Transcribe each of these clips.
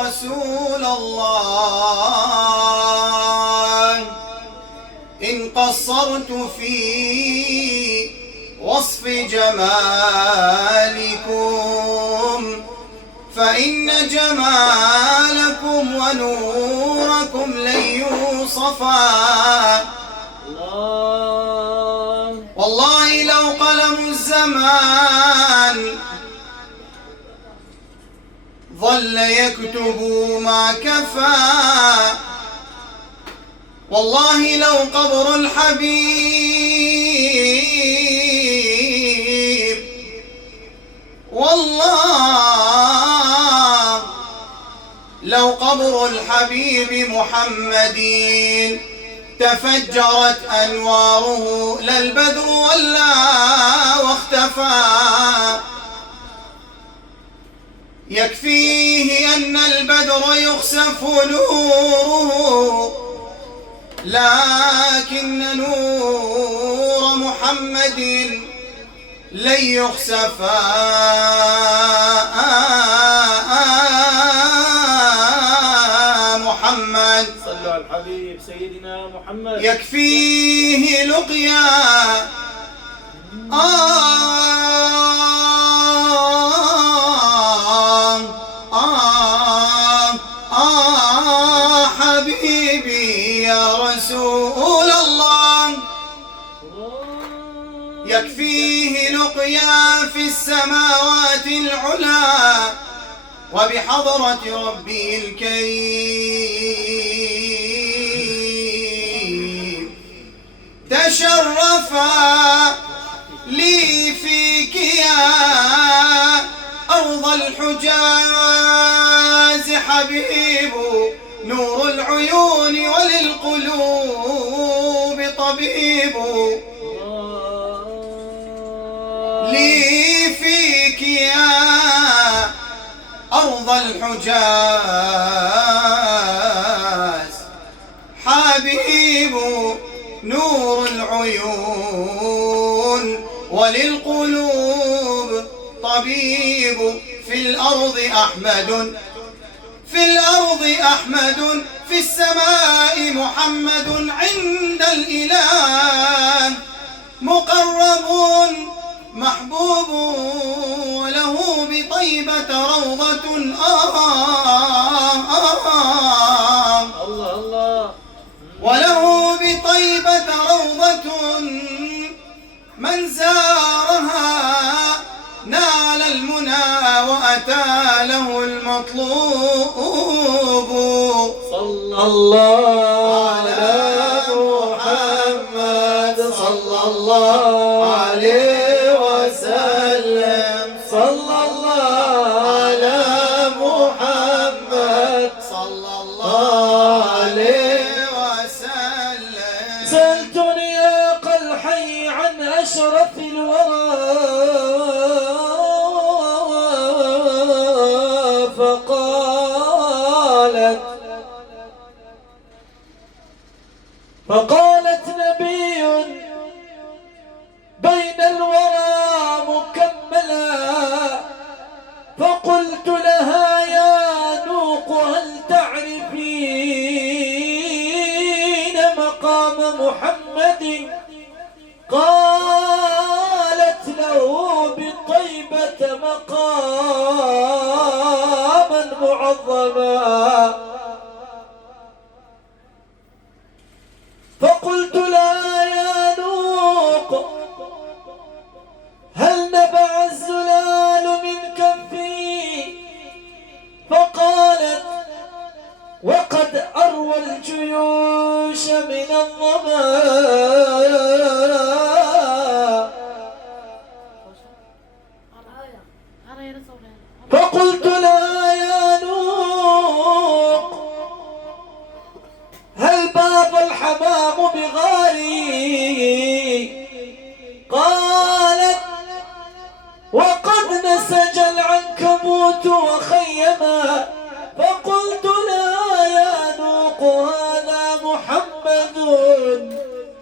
رسول الله إن قصرت في وصف جمالكم فإن جمالكم ونوركم لن يوصفا. والله لو قلم الزمان ظل يكتب ما كفى، والله لو قبر الحبيب، والله لو قبر الحبيب محمد تفجرت أنواره للبدر ولا واختفى. يكفيه أن البدر يخسف نوره، لكن نور محمد لن يخسفا. محمد صلوا على الحبيب سيدنا محمد. يكفيه لقيا حبيبي يا رسول الله. يكفيه لقيا في السماوات العلا وبحضرة ربي الكريم تشرفا لي فيك يا أرض الحجاز حبيب نور العيون وللقلوب طبيب. لي فيك يا أرض الحجاز حبيب نور العيون وللقلوب طبيب. في الأرض أحمد، في الأرض أحمد، في السماء محمد، عند الإله مقرب محبوب وله بطيبة روضة. الله الله. وله بطيبة روضة من زارها نال المنى وأتى له المطلوب. صلى الله على محمد صلى الله عليه وسلم. صلى الله على محمد صلى الله عليه وسلم. سألت نياق الحي عن أشرف الورى فقالت نبي بين الورى مكملا. فقلت لها يا نوق هل تعرفين مقام محمد؟ قالت له بطيبة مقاما معظما. فقلت لا يا نوق هل نبع الزلال من كفي؟ فقالت وقد أروى الجيوش من الظما. فقلت لا يا نوق هل باب الحمام بغاري؟ قالت وقد نسج العنكبوت وخيما. فقلت لا يا نوق هذا محمد.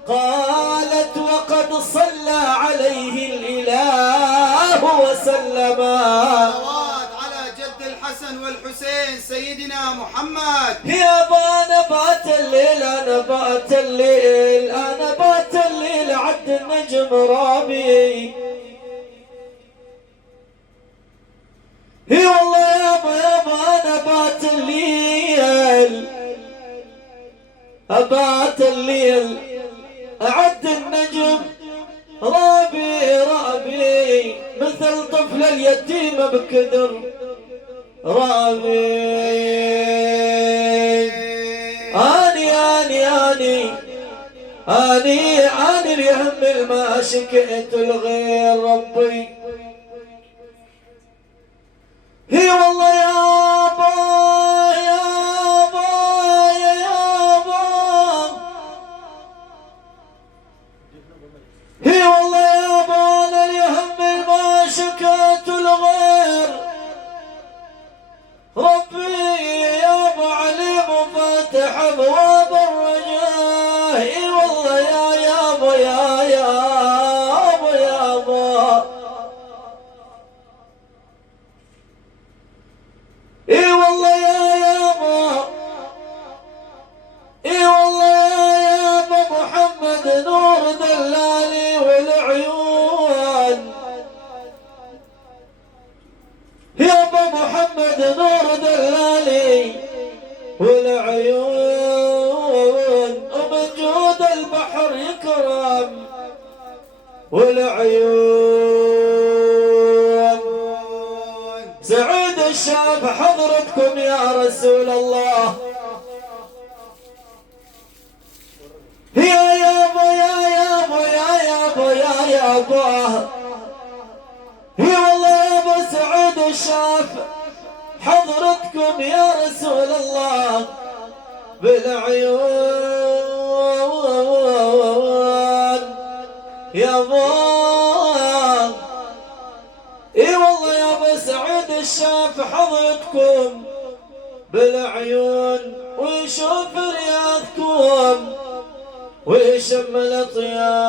قالت وقد صلى عليه الإله وسلم. صلوات على جد الحسن والحسين. والحسين سيدنا محمد. يابا نبات الليل انا بات الليل انا بات الليل عد النجم رابي. اي والله يابا انا بات الليل ابات الليل اعد النجم رابي رابي مثل طفل اليتيم بكدر رابي. اني ليهم ما شكيت الغير ربي. هي والله يابا يابا يابا هي والله يابا انا ليهم ما شكيت الغير ربي. يابا عليم وفاتح ابواب الرجاء. اي والله يا يابا يا يابا يابا. اي والله يا يابا اي والله يا يابا محمد نور دلالي والعيون. يابا محمد نور دلالي والعيون ومن جود البحر يكرم والعيون. سعود الشاب حضرتكم يا رسول الله. يا يابا يا يابا يا يابا يا يابا. هي والله يابا سعود الشاف حضرتكم يا رسول الله بالعيون يابا. اي والله يابا سعود الشاف حضرتكم بالعيون ويشوف رياضكم ويشم الاطياب.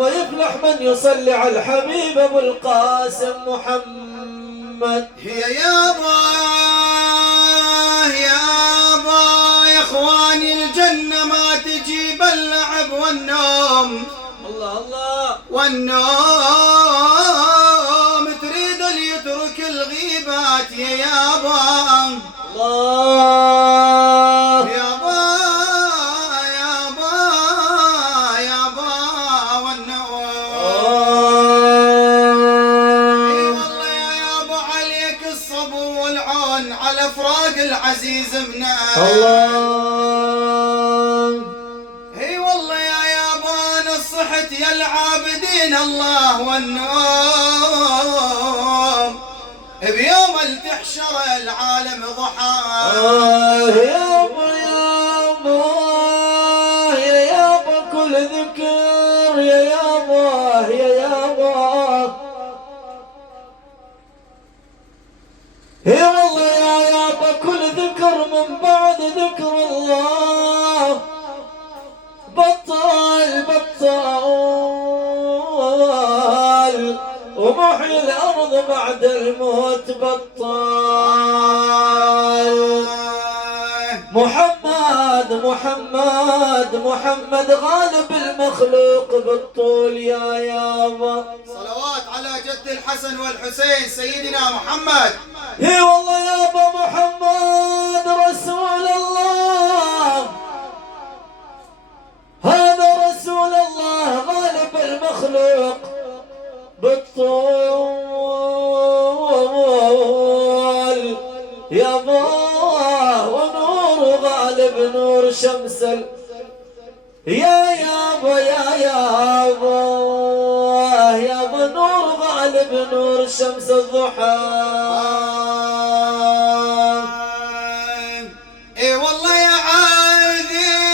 ويفلح من يصلي على الحبيب ابو القاسم محمد. هي يابا يابا يا اخواني الجنة ما تجيب اللعب والنوم. الله الله والنوم تريد اللي يترك الغيبات يا يابا. الله يابا يابا يابا والنوم. اي والله يا يابا عليك الصبر والعون على فراق العزيز منا. الله اي والله يا يابا نصحت يا العابدين الله والنوم بيوم التحشر العالم ضحى. يابا يابا يا يابا كل ذكر يا يابا يا يابا. يا والله يا يابا كل ذكر من بعد ذكر الله بطل بطل ومحيي الأرض بعد الموت بطل. محمد محمد محمد غالب المخلوق بالطول يا يابا. صلوات على جد الحسن والحسين سيدنا محمد. اي والله يابا محمد رسول الله. هذا رسول الله غالب المخلوق بالطول يابا ونور غالب نور شمس يا يابا يا يابا يابا نور غالب نور شمس الضحى. اي والله يا عاذل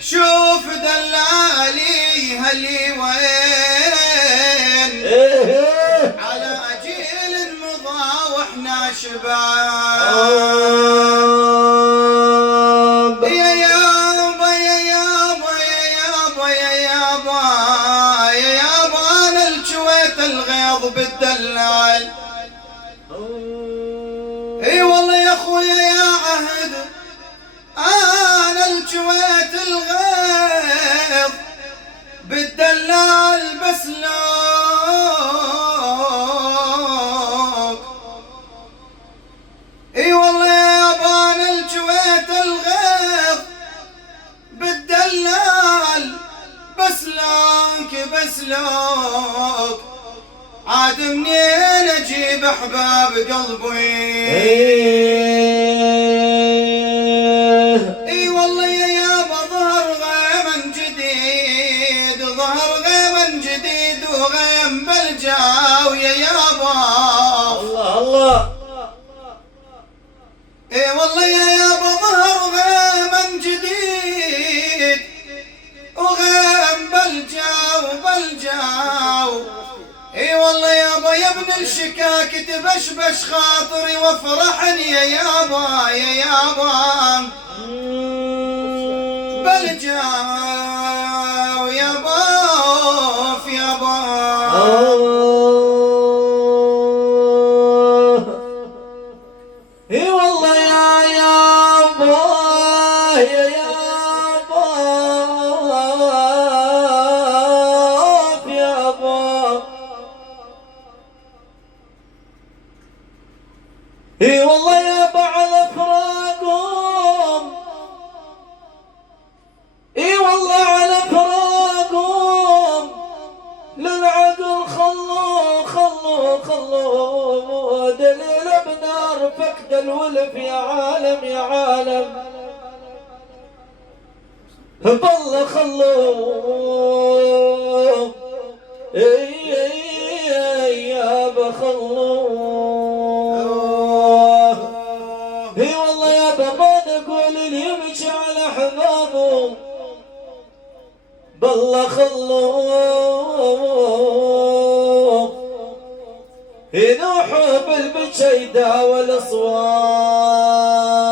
شوف دلالي هلي وين على اجيل مضى واحنا شباب. يا يابا يا يابا يا يابا يا يابا يا يابا الجويت الغيظ بالدلال. اي والله يا اخويا يا عهد انا الجويت الغيظ بالدلال بسلوك. اي والله يا بان الجويت الغيظ بالدلال بسلوك. عاد منين اجيب احباب قلبي؟ اي والله يا يابا ظهر غيما جديد، ظهر غيما جديد وغيم بالجاو يا يابا. الله الله. اي والله يا يابا ظهر غيما جديد وغيم بالجاو. اي والله يابا يا ابن الشكاك تبشبش خاطري وافرحني يا يابا بالجاو يابا في يابا. اي والله يا يابا يا يابا في يابا. اي والله يابا على فراقهم، اي والله على فراقهم للعقل خلوا دليل بنار فقد الولف يا عالم يا عالم. بالله خلوه يابا خلوه. اي والله يابا ما نقول اللي يمشي على حبابه، بالله خلوه ينوح بالبجيدة والاصوات.